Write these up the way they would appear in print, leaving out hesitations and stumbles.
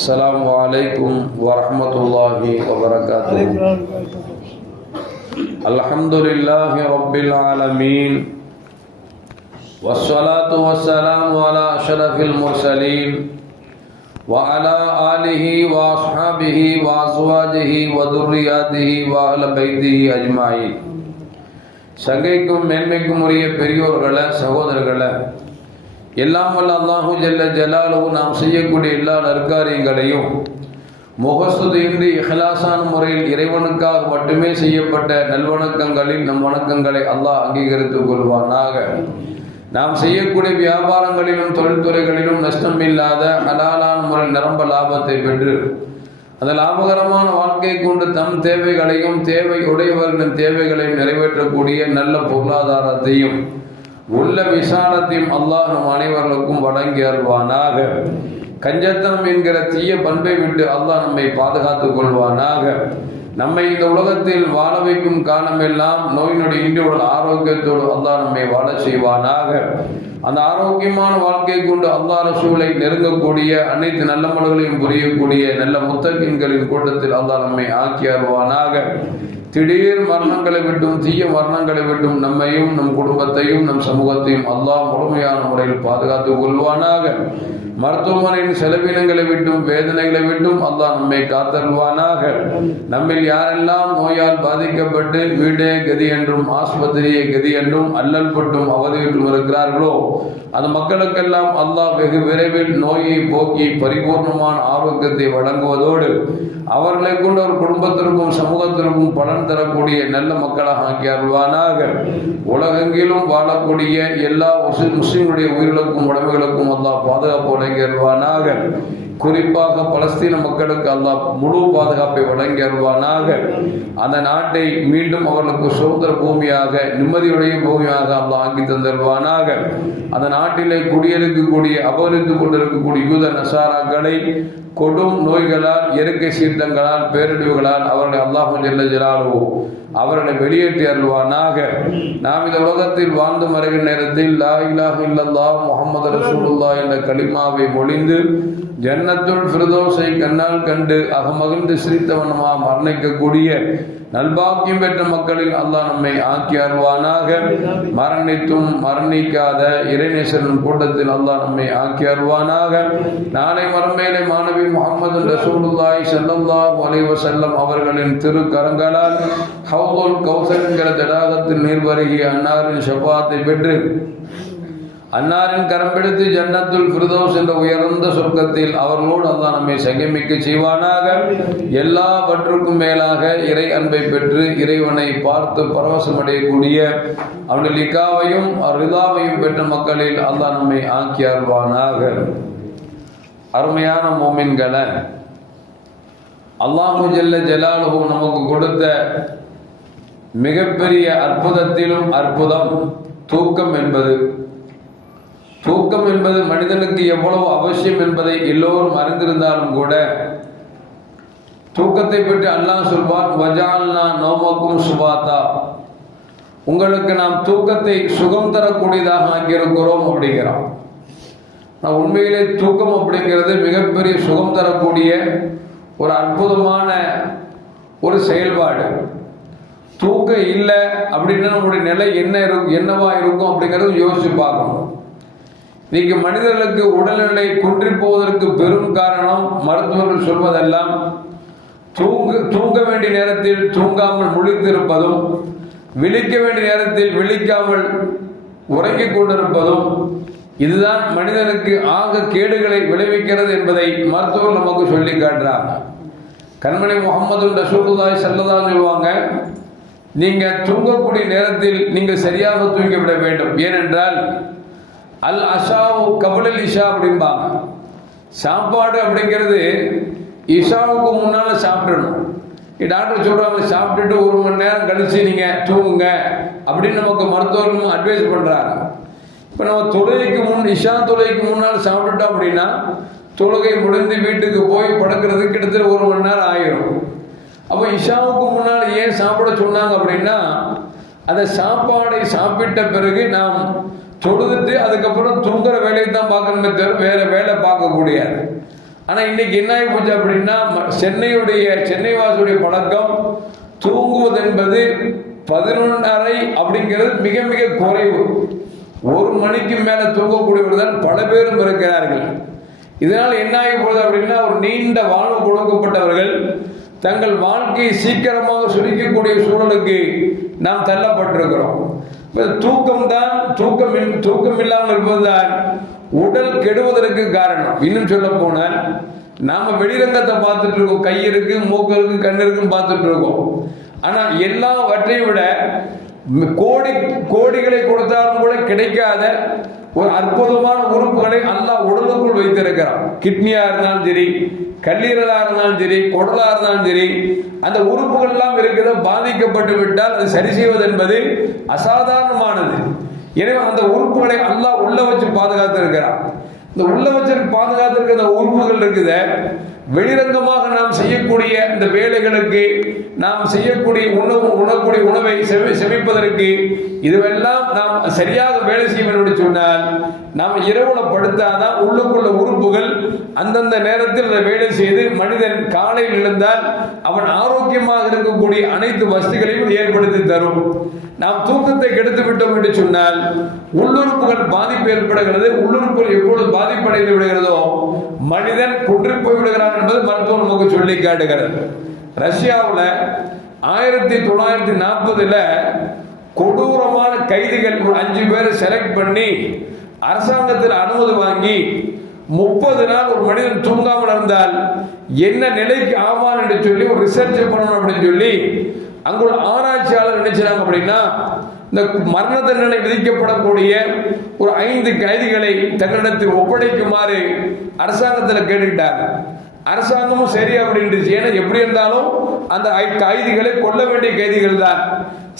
السلام عليكم ورحمة الله وبركاته. الحمد لله رب العالمين والصلاة والسلام على أشرف المرسلين وعلى آله وأصحابه وأزواجه وذرياته وأهل بيته أجمعين. சங்கைக்கும் மேன்மைக்கும் உரிய பெரியோர்களே, சகோதரர்களே, எல்லாம் வல்ல அல்லாஹு ஜல்ல ஜலாலுஹு நாம் செய்யக்கூடிய எல்லா நற்காரியங்களையும் முகஸ்துதியின்றி இஹ்லாஸான முறையில் இறைவனுக்காக மட்டுமே செய்யப்பட்ட நல்வணக்கங்களில் நம் வணக்கங்களை அல்லாஹ் அங்கீகரித்துக் கொள்வானாக. நாம் செய்யக்கூடிய வியாபாரங்களிலும் தொழில்துறைகளிலும் நஷ்டம் இல்லாத ஹலாலான முறையில் நிரம்ப லாபத்தை பெற்று அந்த லாபகரமான வாழ்க்கை கொண்டு தம் தேவைகளையும் தேவை உடையவர்களின் தேவைகளையும் நிறைவேற்றக்கூடிய நல்ல பொருளாதாரத்தையும் உள்ள விசாலத்தையும் அல்லாஹ் நம் அனைவர்களுக்கும் வழங்கி அருள்வானாக. கஞ்சத்தனம் என்கிற தீய பண்பை விட்டு அல்லாஹ் நம்மை பாதுகாத்துக் கொள்வானாக. நம்மை இந்த உலகத்தில் வாழ வைக்கும் காலமெல்லாம் நோயினுடைய இன்றி உடல் ஆரோக்கியத்தோடு அல்லாஹ் நம்மை வாழ செய்வானாக. அந்த ஆரோக்கியமான வாழ்க்கை கொண்டு அல்லாஹ் ரசூலை நெருங்கக்கூடிய அனைத்து நல்ல மலர்களையும் புரியக்கூடிய நல்ல முத்தகீன்களின் கூட்டத்தில் அல்லாஹ் நம்மை ஆக்கி அருள்வானாக. திடீர் மரணங்களை விட்டும் தீய மரணங்களை விட்டும் நம்மையும் நம் குடும்பத்தையும் நம் சமூகத்தையும் அல்லாஹ் முழுமையான முறையில் பாதுகாத்துக் கொள்வானாக. மருத்துவமனையின் செலவினங்களை விட்டும் வேதனைகளை விட்டும் அல்லாஹ் நம்மை காத்தருள்வானாக. நம்மில் யாரெல்லாம் நோயால் பாதிக்கப்பட்டு வீடே கதி என்றும் ஆஸ்பத்திரியே கதி என்றும் அல்லல் பட்டும் அவதியிட்டும் இருக்கிறார்களோ அந்த மக்களுக்கெல்லாம் அல்லாஹ் வெகு விரைவில் நோயை போக்கி பரிபூர்ணமான ஆரோக்கியத்தை வழங்குவதோடு அவர்களை கொண்டு ஒரு குடும்பத்திற்கும் சமூகத்திற்கும் பலன் தரக்கூடிய நல்ல மக்களாக ஆக்கி அருள்வானாக. உலகெங்கிலும் வாழக்கூடிய எல்லா முஸ்லிம்களுடைய உயிர்களுக்கும் உடமைகளுக்கும் அல்லாஹ் பாதுகாப்பு வழங்கி அருள்வானாக. குறிப்பாக பலஸ்தீன மக்களுக்கு அல்லாஹ் முழு பாதுகாப்பை வழங்கி அருள்வானாக. அந்த நாட்டை மீண்டும் அவர்களுக்கு சுதந்திர பூமியாக நிம்மதியுடைய பூமியாக அல்லாஹ் ஆக்கி தந்தருவானாக. அந்த நாட்டிலே குடியிருக்கக்கூடிய அபகரித்துக் கொண்டிருக்கக்கூடிய யூத நசாராக்களை கொடும் நோய்களால் இயற்கை சீற்றங்களால் பேரழிவுகளால் அவர்களை அல்லாஹு ஜல்ல ஜலாலுஹு அவர்களை வெளியேற்றி அருள்வானாக. நாம் இந்த உலகத்தில் வாழ்ந்து மறைகிற நேரத்தில் லா இலாஹ இல்லல்லாஹ் முஹம்மது ரசூலுல்லாஹ் என்ற கலிமாவை மொழிந்து ஜன்னத்துல் ஃபிர்தௌஸை கண்ணால் கண்டு அகமகிழ்ந்து சிரித்தவனமா மரணிக்கக்கூடிய நல்பாக்கியம் பெற்ற மக்களில் அல்லாஹ் நம்மை ஆக்கி அருள்வானாக. மரணித்தும் மரணிக்காத இறைநேசரின் கூட்டத்தில் அல்லாஹ் நம்மை ஆக்கி அருள்வானாக. நாளை மறுமையிலே மாணவி முஹம்மது ரசூலுல்லாஹி ஸல்லல்லாஹு அலைஹி வஸல்லம் அவர்களின் திருக்கரங்களால் ஹவ்லுல் கௌசர் என்கிற தடாகத்தில் நீர் பருகி அன்னாரின் ஷஃபாத்தை பெற்று அன்னாரின் கரம் பிடித்து ஜன்னத்துல் ஃபிர்தௌஸ் என்ற உயர்ந்த சொர்க்கத்தில் அவர்களோடு அல்லாஹ் நம்மை சங்கமிக்க செய்வானாக. எல்லாவற்றுக்கும் மேலாக இறை அன்பை பெற்று இறைவனை பார்த்து பரவசம் அடையக்கூடிய அவனுடைய லிகாவையும் ரிதாவையும் பெற்ற மக்களில் அல்லாஹ் நம்மை ஆக்கி அருள்வானாக. அருமையான மோமின்களை, அல்லாஹு ஜல்ல ஜலாலுஹு நமக்கு கொடுத்த மிகப்பெரிய அற்புதத்திலும் அற்புதம் தூக்கம் என்பது. தூக்கம் என்பது மனிதனுக்கு எவ்வளவு அவசியம் என்பதை எல்லோரும் அறிந்திருந்தாலும் கூட தூக்கத்தை பற்றி அல்லாஹ் சொல்வான், வஜால்னா நௌமக்கும் சுபாத்தா, உங்களுக்கு நாம் தூக்கத்தை சுகம் தரக்கூடியதாக ஆக்கியிருக்கிறோம் அப்படிங்கிறான். நான் உண்மையிலே தூக்கம் அப்படிங்கிறது மிகப்பெரிய சுகம் தரக்கூடிய ஒரு அற்புதமான ஒரு செயல்பாடு. தூக்கம் இல்லை அப்படின்னா நம்முடைய நிலை என்னவா இருக்கும் அப்படிங்கிறது யோசிச்சு பார்க்கணும். இன்னைக்கு மனிதர்களுக்கு உடல்நிலை குன்றி போவதற்கு பெரும் காரணம் மருத்துவர்கள் சொல்வதெல்லாம் தூங்க வேண்டிய நேரத்தில் தூங்காமல் முழித்திருப்பதும், விழிக்க வேண்டிய நேரத்தில் விழிக்காமல் உறங்கிக் கொண்டிருப்பதும் இதுதான் மனிதனுக்கு ஆக கேடுகளை விளைவிக்கிறது என்பதை மருத்துவர்கள் நமக்கு சொல்லி காட்டுறாங்க. கண்மணி முஹம்மது ரசூலுல்லாஹி ஸல்லல்லாஹு அலைஹி சொல்லுவாங்க, நீங்க தூங்கக்கூடிய நேரத்தில் நீங்கள் சரியாக தூங்கிவிட வேண்டும். ஏனென்றால் அல் அஷாவு கபுலல் இஷா அப்படிம்பாங்க. சாப்பாடு அப்படிங்கிறது இஷாவுக்கு முன்னால் சாப்பிடணும். டாக்டர் சொல்கிறாங்க, சாப்பிட்டுட்டு 1 மணி நேரம் கழித்து நீங்கள் தூங்குங்க அப்படின்னு நமக்கு மருத்துவர்களும் அட்வைஸ் பண்ணுறாங்க. இப்போ நம்ம தொழுகைக்கு இஷா தொழுகைக்கு முன்னால் சாப்பிட்டுட்டோம் அப்படின்னா தொழுகை முடிந்து வீட்டுக்கு போய் படுக்கிறதுக்கு கிட்டத்தட்ட 1 மணி நேரம் ஆகிடும். அப்போ இஷாவுக்கு முன்னால் ஏன் சாப்பிட சொன்னாங்க அப்படின்னா அந்த சாப்பாடை சாப்பிட்ட பிறகு நாம் தொழுதுட்டு அதுக்கப்புறம் தூங்குற வேலையை தான் பார்க்கணுமே தவிர வேற வேலை பார்க்க முடியாது. ஆனா இன்னைக்கு என்ன ஆகி போச்சு அப்படின்னா, சென்னை வாசியுடைய பழக்கம் தூங்குவது என்பது 11:30 அப்படிங்கிறது மிக மிக குறைவு. 1 மணிக்கு மேல தூங்கக்கூடியவர்கள் பல பேரும் இருக்கிறார்கள். இதனால் என்ன ஆகி போகுது அப்படின்னா, ஒரு நீண்ட வாழ்வு கொடுக்கப்பட்டவர்கள் தங்கள் வாழ்க்கையை சீக்கிரமாக சுருக்கக்கூடிய சூழலுக்கு நாம் தள்ளப்பட்டிருக்கிறோம். தூக்கம் இல்லாமல் இருப்பதுதான் உடல் கெடுவதற்கு காரணம். இன்னும் சொல்ல போனால், நாம வெளிரங்கத்தை பார்த்துட்டு இருக்கோம், கை இருக்கு, மூக்கு இருக்கு, கண்ணு இருக்குன்னு பார்த்துட்டு இருக்கோம். ஆனா எல்லாவற்றையும் விட கோடிகளை கொடுத்தாலும் கூட கிடைக்காத ஒரு அற்புதமான உறுப்புகளை அல்லாஹ் உடலுக்குள் வைத்திருக்கிறான். கிட்னியா இருந்தாலும் சரி, கல்லீரலா இருந்தாலும் சரி, குடலா இருந்தாலும் சரி, அந்த உறுப்புகள் எல்லாம் இருக்கிறத பாதிக்கப்பட்டு விட்டால் அதை சரி செய்வது என்பது அசாதாரணமானது. எனவே அந்த உறுப்புகளை அல்லாஹ் உள்ள வச்சு பாதுகாத்து இருக்கிறான். இந்த உள்ள வச்சு பாதுகாத்திருக்கிற அந்த உறுப்புகள் இருக்குது. வெளிரங்கமாக நாம் செய்யக்கூடிய இந்த வேலைகளுக்கு, நாம் செய்யக்கூடிய உணக்கூடிய உணவை செமிப்பதற்கு, இதுவெல்லாம் நாம் சரியாக வேலை செய்ய என்று சொன்னால், நாம் இரவுல படுத்தாதான் உள்ளுக்குள்ள உறுப்புகள் அந்தந்த நேரத்தில் அதை வேலை செய்து மனிதன் காலையில் எழுந்தால் அவன் ஆரோக்கியமாக இருக்கக்கூடிய அனைத்து வசதிகளையும் ஏற்படுத்தி தரும். நாம் தூக்கத்தை கெடுத்து விட்டோம் என்று சொன்னால் உள்ளுறுப்புகள் பாதிப்பு ஏற்படுகிறது. உள்ளுறுப்புகள் எப்பொழுது பாதிப்படைந்து விடுகிறதோ மனிதன் குன்றி போய் விடுகிறான் என்பது மருத்துவம் நமக்கு சொல்லி காட்டுகிறது. ரஷ்யாவில் 1940 கொடூரமான கைதிகள் 5 பேரை செலக்ட் பண்ணி அரசாங்கத்தில் அனுமதி வாங்கி 30 நாள் ஒரு மனிதன் தூங்காமல் இருந்தால் என்ன நிலைக்கு ஆவான் என்று சொல்லி ஒரு ரிசர்ச் பண்ணணும் அப்படின்னு சொல்லி அங்குள்ள ஆராய்ச்சியாளர் நினைச்சாங்க. அப்படின்னா இந்த மரண தண்டனை விதிக்கப்படக்கூடிய ஒரு 5 கைதிகளை தங்களிடத்தில் ஒப்படைக்குமாறு அரசாங்கத்தில் கேட்டுக்கிட்டாங்க. அரசாங்கமும் சரி அப்படின்ட்டு, ஏன்னா எப்படி இருந்தாலும் அந்த கைதிகளை கொல்ல வேண்டிய கைதிகள் தான்,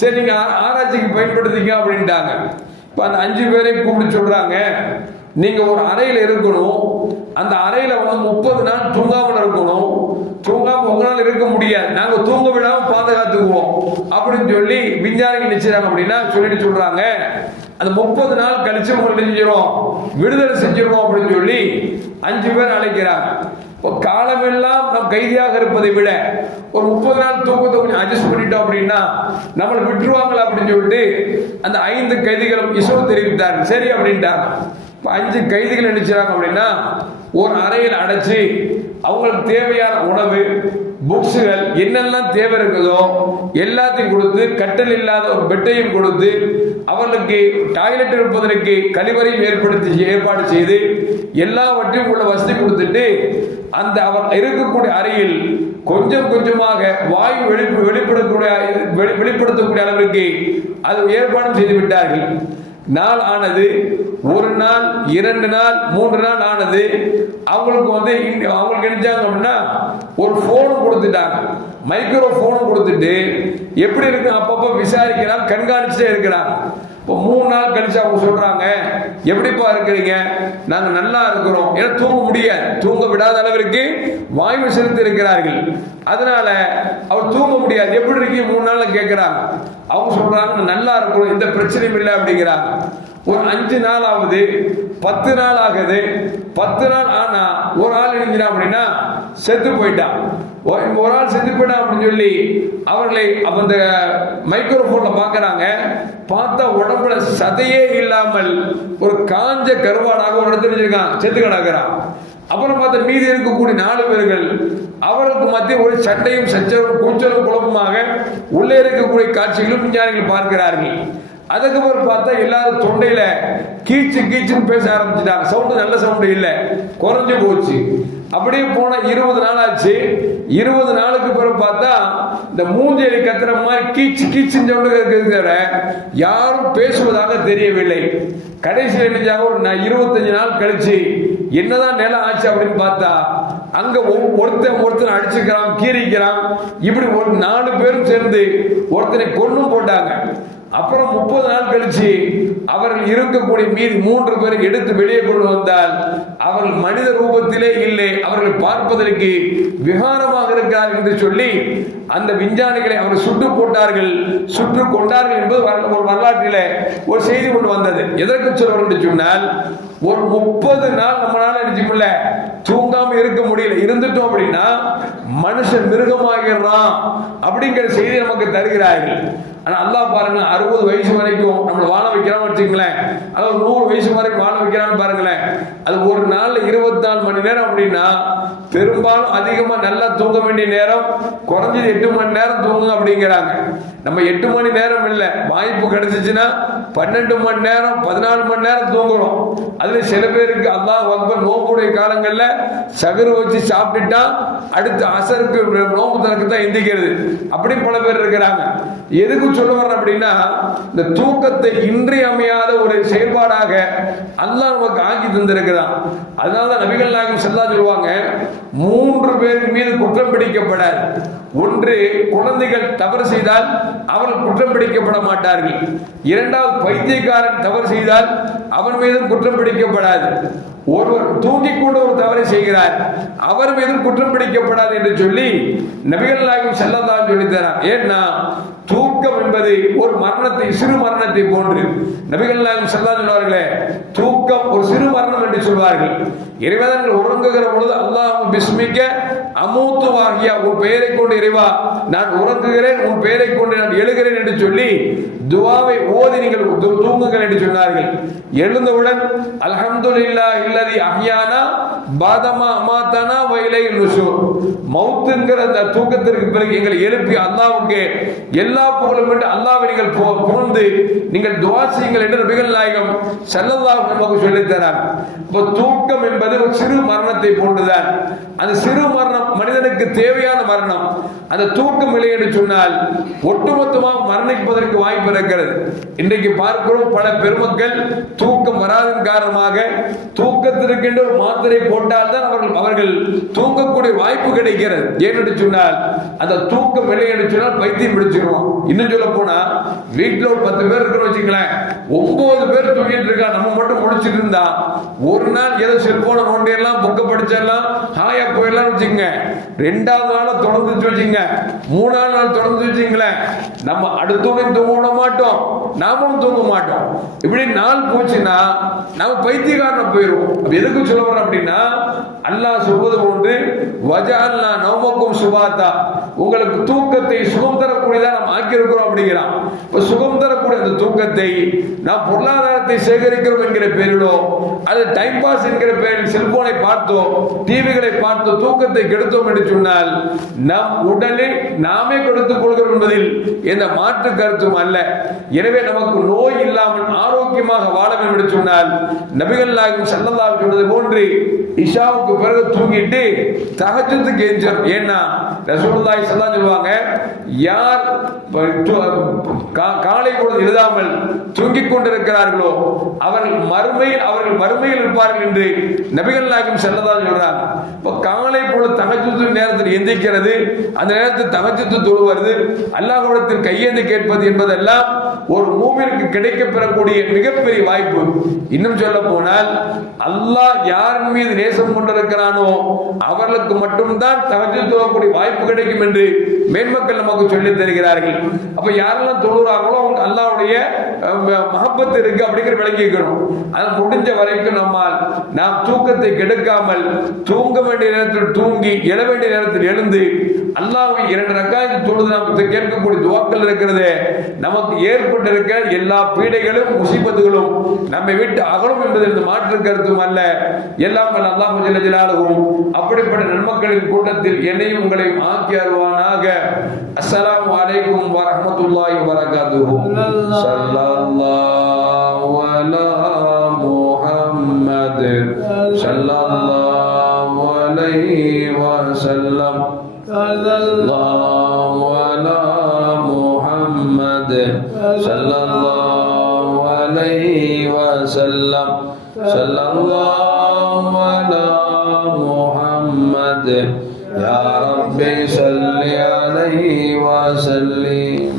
சரி நீங்க ஆராய்ச்சிக்கு பயன்படுத்திக்க அப்படின்ட்டாங்க. இப்ப அந்த 5 பேரை கூப்பிட்டு சொல்றாங்க, நீங்க ஒரு அறையில் இருக்கணும், அந்த அறையில 30 நாள் தூங்காமல் இருக்கணும், தூங்காம உங்களால் இருக்க முடியாது, நாங்க தூங்க விடாம பாதுகாத்துக்குவோம் அப்படின்னு சொல்லி விஞ்ஞானிகள் நினைச்சாங்க. அப்படின்னா சொல்லிட்டு சொல்றாங்க, அந்த 30 நாள் கழிச்சு உங்களை செஞ்சிடும், விடுதலை செஞ்சிருவோம் அப்படின்னு சொல்லி 5 பேர் அழைக்கிறாங்க. இப்போ காலமெல்லாம் நம் கைதியாக இருப்பதை விட ஒரு 30 நாள் தூக்கத்தை கொஞ்சம் அட்ஜஸ்ட் பண்ணிட்டோம் அப்படின்னா நம்மளை விட்டுருவாங்களா அப்படின்னு சொல்லிட்டு அந்த 5 கைதிகளும் இசைவு தெரிவித்தார்கள். சரி அப்படின்ட்டாங்க. இப்போ 5 கைதிகள் நினைச்சாங்க அப்படின்னா ஒரு அறையில் அடைச்சு அவங்களுக்கு தேவையான உணவு, புக்ஸுகள், என்னெல்லாம் தேவை இருக்குதோ எல்லாத்தையும் கொடுத்து, கட்டல் இல்லாத ஒரு பெட்டையும் கொடுத்து, அவர்களுக்கு டாய்லெட் இருப்பதற்கு கழிவறையும் ஏற்பாடு செய்து எல்லாவற்றையும் உள்ள வசதி கொடுத்துட்டு அந்த அவர் இருக்கக்கூடிய அறையில் கொஞ்சம் கொஞ்சமாக வாயு வெளிப்படுத்தக்கூடிய அளவிற்கு அது ஏற்பாடு செய்து விட்டார்கள். நாள் ஆனது, 1 நாள், 2 நாள், 3 நாள் ஆனது. அவங்களுக்கு அவங்களுக்கு நினைச்சாங்க அப்படின்னா ஒரு போன் கொடுத்துட்டாங்க, மைக்ரோ போன் கொடுத்துட்டு எப்படி இருக்கு அப்பப்போ விசாரிக்கிறாங்க, கண்காணிச்சுட்டே இருக்கிறாங்க. இப்போ 3 நாள் கழிச்சு அவங்க சொல்றாங்க, எப்படிப்பா இருக்கிறீங்க? நாங்க நல்லா இருக்கிறோம். ஏன்னா தூங்க முடியாது, தூங்க விடாத அளவிற்கு வாயு செலுத்தி இருக்கிறார்கள். அதனால அவர் தூங்க முடியாது. எப்படி இருக்கீங்க 3 நாள்ல கேட்கிறாங்க. அவங்க சொல்றாங்க நல்லா இருக்கிறோம், எந்த பிரச்சனையும் இல்லை அப்படிங்கிறாங்க. ஒரு 5 நாள் ஆகுது, 10 நாள் ஆகுது. 10 நாள் ஆனா ஒரு ஆள் இணைஞ்சினா அப்படின்னா செத்து போயிட்டான். ஒரு ஆள் செத்து போயிட்டான் அப்படின்னு சொல்லி அவர்களை அந்த மைக்ரோஃபோன்ல பாக்குறாங்க. பார்த்தா உடம்புல சதையே இல்லாமல் ஒரு காஞ்ச கருவாடாக ஒரு இடத்துல இருக்கான், செத்து கிடக்கிறான். அப்புறம் பார்த்தா மீதி இருக்கக்கூடிய 4 பேர்கள் அவருக்கு மத்திய ஒரு சண்டையும் சச்சரவும் கூச்சலும் குழப்பமாக உள்ளே இருக்கக்கூடிய காட்சிகளும் விஞ்ஞானிகள் பார்க்கிறார்கள். அதுக்கப்புறம் பார்த்தா எல்லாரும் தொண்டையில கீச்சு கீச்சுன்னு பேச ஆரம்பிச்சுட்டாங்க. சவுண்டு நல்ல சவுண்டு இல்லை, குறைஞ்சு போச்சு. அப்படியே போனா 20 நாள் ஆச்சு. 20 நாளுக்கு பிறகு பார்த்தா இந்த மூஞ்சேரி கத்துற மாதிரி கீச்சு கீச்சுன்னு சவுண்டு யாரும் பேசுவதாக தெரியவில்லை. கடைசியில் நினைச்சாங்க, ஒரு 25 நாள் கழிச்சு என்னதான் நிலம் ஆச்சு அப்படின்னு பார்த்தா அங்க ஒருத்தன் அடிச்சுக்கிறான், கீறிக்கிறான். இப்படி ஒரு 4 பேரும் சேர்ந்து ஒருத்தனை கொன்னும் போட்டாங்க. அப்புறம் 30 நாள் கழிச்சு அவர்கள் இருக்கக்கூடிய மீதி 3 பேரை எடுத்து வெளியே கொண்டு வந்தால் அவர்கள் மனித ரூபத்திலே இல்லை, அவர்கள் பார்ப்பதற்கு விகாரமாக இருக்கிறார் என்று சொல்லி அந்த விஞ்ஞானிகளை அவர்கள் சுட்டு போட்டார்கள், சுட்டு கொண்டார்கள் என்பது ஒரு வரலாற்றிலே ஒரு செய்தி கொண்டு வந்தது. எதற்கு சொல்ல சொன்னால், ஒரு 30 நாள் நம்மளால நினைச்சுமில்ல தூங்காம இருக்க முடியல, இருந்துட்டோம் அப்படின்னா மனுஷன் மிருகமாகிறான் அப்படிங்கிற செய்தி நமக்கு தருகிறார்கள். ஆனா அல்லாஹ் பாருங்க, 60 வயசு வரைக்கும் நம்மளை வாழ வைக்கிறான்னு வச்சுங்களேன், அதாவது 100 வயசு வரைக்கும் வாழ வைக்கிறான்னு பாருங்களேன். அது ஒரு நாள்ல 24 மணி நேரம் அப்படின்னா பெரும்பாலும் அதிகமா நல்லா தூங்க வேண்டிய நேரம் குறைஞ்சது 8 மணி நேரம் தூங்குங்க அப்படிங்கிறாங்க. நம்ம 8 மணி நேரம் இல்லை, வாய்ப்பு கிடைச்சிச்சுன்னா 12 மணி நேரம் 14 மணி நேரம் தூங்குறோம். அதுல சில பேருக்கு அல்லாஹ் அக்பர் நோம்புடைய காலங்கள்ல சகரு வச்சு சாப்பிட்டுட்டா அடுத்து அசருக்கு நோம்பு தனக்கு தான் எந்திக்கிறது, அப்படி பல பேர் இருக்கிறாங்க. எதுக்கு சொல்ல வர்றேன் அப்படின்னா, இந்த தூக்கத்தை இன்றியமையாத ஒரு செயல்பாடாக அல்லாஹ் நமக்கு ஆக்கி தந்திருக்கிறான். அதனாலதான் நபிகள் நாயகம் ஸல்லல்லாஹு சொல்லுவாங்க, 3 பேரின் மீது குற்றம் பிடிக்கப்படாது. ஒன்று, குழந்தைகள் தவறு செய்தால் அவர்கள் குற்றம் பிடிக்கப்பட மாட்டார்கள். இரண்டாவது, பைத்தியக்காரன் தவறு செய்தால் அவன் மீதும் குற்றம் பிடிக்கப்படாது. ஒருவர் தூங்கிக் கொண்டு ஒரு தவறை செய்கிறார், அவர் மீதும் குற்றம் பிடிக்கப்படாது என்று சொல்லி நபிகள் நாயகம் ஸல்லல்லாஹு அலைஹி சொல்லித்தரார். ஏன்னா தூக்கம் என்பது ஒரு மரணத்தை, சிறு மரணத்தை போன்று. நபிகள் நாயகம் ஸல்லல்லாஹு அலைஹி சொல்வார்களே, தூக்கம் ஒரு சிறு மரணம் என்று சொல்வார்கள். இறைவன் உறங்குகிற பொழுது அல்லாஹ் பிஸ்மிக்க அமூத்து வாகியா, உன் பெயரை கொண்டு இறைவா நான் உறங்குகிறேன், உன் பெயரை கொண்டு நான் எழுகிறேன் என்று சொல்லி துஆவை ஓதி நீங்கள் தூங்குங்கள் என்று சொன்னார்கள். எழுந்தவுடன் அல்ஹம்துலில்லாஹ் இல்லதி அஹ்யானா பாதமா அமாதானா வ இலைஹி நுஷூர், மௌத்ங்கிற அந்த தூக்கத்திற்கு பிறகு எங்களை எழுப்பி அல்லாஹ்வுக்கு எல்லா புகழும் என்று அல்லாஹ்வை நீங்கள் புகழ்ந்து நீங்கள் துஆ செய்யுங்கள் என்று நபிகள் நாயகம் ஸல்லல்லாஹு அலைஹி வஸல்லம் சொல்லித் தரார். இப்போ தூக்கம் என்பது ஒரு சிறு மரணத்தை போன்றுதான். அந்த சிறு மரணம் மனிதனுக்கு தேவையான மரணம். அந்த தூக்கம் இல்லை என்று சொன்னால் ஒட்டுமொத்தமாக மரணிப்பதற்கு வாய்ப்பு இருக்கிறது. இன்றைக்கு பார்க்கிறோம், பல பெருமக்கள் தூக்கம் வராதன் காரணமாக தூக்கத்திற்கென்று ஒரு மாத்திரை போட்டால் தான் அவர்கள் தூங்கக்கூடிய வாய்ப்பு கிடைக்கிறது. ஏன்னு சொன்னால் அந்த தூக்கம் இல்லை என்று சொன்னால் பைத்தியம் பிடிச்சிருவோம். இன்னும் சொல்ல போனா, வீட்டில் ஒரு 10 பேர் இருக்கிறோம் வச்சுங்களேன், 9 பேர் தூங்கிட்டு இருக்கா, நம்ம மட்டும் முடிச்சிட்டு இருந்தா ஒரு நாள் ஏதோ செல்போனை நோண்டியெல்லாம் புக்கை படிச்சிடலாம், ஹாயா போயிடலாம் வச்சுங்க. 2வது நாள தொடர்ந்து வச்சுங்க, 3வது நாள் தொடர்ந்து வச்சுங்களேன், நம்ம அடுத்தவங்க தூங்க மாட்டோம், நாமளும் தூங்க மாட்டோம். இப்படி நாள் போச்சுன்னா நாம பைத்தியக்காரன் போயிடுவோம். எதுக்கு சொல்ல வர்றோம் அப்படின்னா, அல்லாஹ் சொல்வது போன்று வஜஅல்னா நௌமக்கும் சுபாதா, உங்களுக்கு தூக்கத்தை சுகம் தரக்கூடியதா நாம் ஆக்கியிருக்கிறோம் அப்படிங்கிறான். இப்ப சுகம் தரக்கூடிய அந்த தூக்கத்தை நாம் பொருளாதாரத்தை சேகரிக்கிறோம் என்கிற பேரிலோ அது டைம் பாஸ் என்கிற பேரில் செல்போனை பார்த்தோ டிவிகளை பார்த்தோ தூக்கத்தை கெடுத்தோம் என்று சொன்னால் நம் உடலில் நாமே கெடுத்துக் கொள்கிறோம் என்பதில் எந்த மாற்று கருத்தும் அல்ல. எனவே நமக்கு நோய் இல்லாமல் ஆரோக்கியமாக வாழ வேண்டும் என்று சொன்னால் நபிகள் நாயகம் ஸல்லல்லாஹு அலைஹி வஸல்லம் சொன்னது போன்று இஷாவுக்கு பிறகு தூங்கிட்டு தஹஜ்ஜுதுக்கு எஞ்சம். ஏன்னா ரசூலுல்லாஹி ஸல்லல்லாஹு அலைஹி சொல்லுவாங்க, யார் காலை பொழுது எழுதாமல் தூங்கிக் கொண்டிருக்கிறார்களோ அவர்கள் மறுமையில் இருப்பார்கள் என்று நபிகள் நாயகம் ஸல்லல்லாஹு அலைஹி சொல்றாங்க. இப்ப காலை பொழுது தஹஜ்ஜுது நேரத்தில் எந்திக்கிறது, அந்த நேரத்தில் தஹஜ்ஜுது தொழுவது, அல்லாஹ்விடத்தில் கையேந்தி கேட்பது என்பதெல்லாம் ஒரு மூமினுக்கு கிடைக்கப் பெறக்கூடிய மிகப்பெரிய வாய்ப்பு. இன்னும் சொல்ல போனால், அல்லாஹ் யாரின் மீது நேசம் கொண்டிருக்கிறானோ அவர்களுக்கு மட்டும்தான் தஹஜ்ஜுத் தொழக்கூடிய வாய்ப்பு கிடைக்கும் என்று மேன்மக்கள் நமக்கு சொல்லித் தருகிறார்கள். அப்ப யாரெல்லாம் தொழுகிறாங்களோ அவங்க அல்லாஹ்வுடைய மஹப்பத் இருக்கு அப்படிங்கிற விளங்கிக்கணும். அது முடிஞ்ச வரைக்கும் நாம் தூக்கத்தை கெடுக்காமல் தூங்க வேண்டிய நேரத்தில் தூங்கி எழ வேண்டிய நேரத்தில் எழுந்து அல்லாஹ்வை 2 ரக்காத் தொழுது நமக்கு கேட்கக்கூடிய துஆக்கள் இருக்கிறது. நமக்கு ஏற்பட்டிருக்க எல்லா பீடைகளும் முசீபத்துகளும் நம்மை விட்டு அகலும் என்பதில் மாற்று கருத்தும் அல்ல. எல்லாம் அல்லாஹ் ஜல்ல ஜலாலுஹு அப்படிப்பட்ட நன்மக்களின் கூட்டத்தில் என்னையும் உங்களையும் ஆக்கி அருள்வானாக. அஸ்ஸலாமு அலைக்கும் வரஹ்மத்துல்லாஹி வபரகாத்துஹு. ஸல்லல்லாஹு அலா முஹம்மத் ஸல்லல்லாஹு அலைஹி வஸல்லம். ஸல்லல்லாஹு அலா முஹம்மத் ஸல்லல்லாஹு அலைஹி வஸல்லம். ஸல்லல்லாஹு அலா முஹம்மத் யா ரப்பி ஸல்லி அலைஹி வஸல்லிம்.